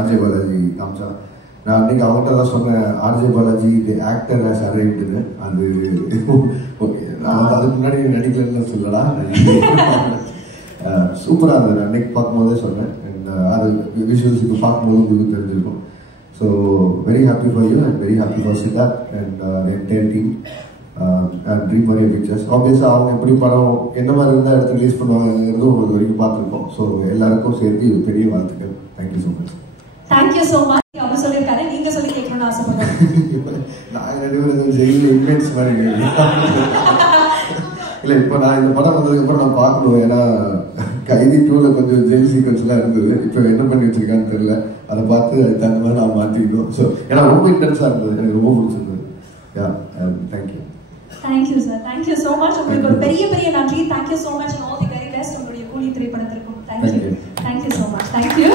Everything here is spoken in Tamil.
RJ Balaji காமிச்சா நான் அன்னைக்கு அவங்ககிட்ட சொன்னேன் RJ Balaji the actor has arrived அது ஓகே நான் அதுக்கு முன்னாடி நடிக்கலன்னு சொல்லலா சூப்பராக இருந்தது அன்னைக்கு பார்க்கும்போதே சொன்னேன் அது விஷுவல்ஸ் இப்போ பார்க்கும்போது உங்களுக்கு தெரிஞ்சிருக்கும் so very happy for you and very happy for Siddharth and entire team and dream warrior pictures ஆப்வியஸாக அவங்க எப்படி படம் என்ன மாதிரி இருந்தால் எடுத்து ரிலீஸ் பண்ணுவாங்கிறது உங்களுக்கு வரைக்கும் பார்த்துருக்கோம் ஸோ எல்லாருக்கும் சேர்த்து பெரிய வாழ்த்துக்கள் thank you so much thank you so much அவர் சொல்லியிருக்காரு நீங்க சொல்லி கேட்கணும்னு ஆசைப்படுறேன் நான் ரெண்டு பேரும் ஜெயில் இன்வென்ட்ஸ் மாதிரி இல்லை இப்போ நான் இந்த படம் வந்ததுக்கப்புறம் நான் பார்க்கணும் ஏன்னா கைதி 2ல கொஞ்சம் ஜெயில் சீக்வன்ஸ்லாம் இருந்தது இப்போ என்ன பண்ணி வச்சிருக்கான்னு தெரியல அதை பார்த்து அதுக்கு தகுந்த மாதிரி நான் மாற்றிக்கணும் ஸோ ஏன்னா ரொம்ப இன்டென்ஸாக இருந்தது எனக்கு ரொம்ப பிடிச்சிருந்தது yeah thank you thank you sir thank you so much உங்களுக்கு ஒரு பெரிய பெரிய நன்றி thank you so much all the very best உங்களுடைய கூலி திரைப்படத்திற்கும் தேங்க்யூ ஸோ மச் தேங்க்யூ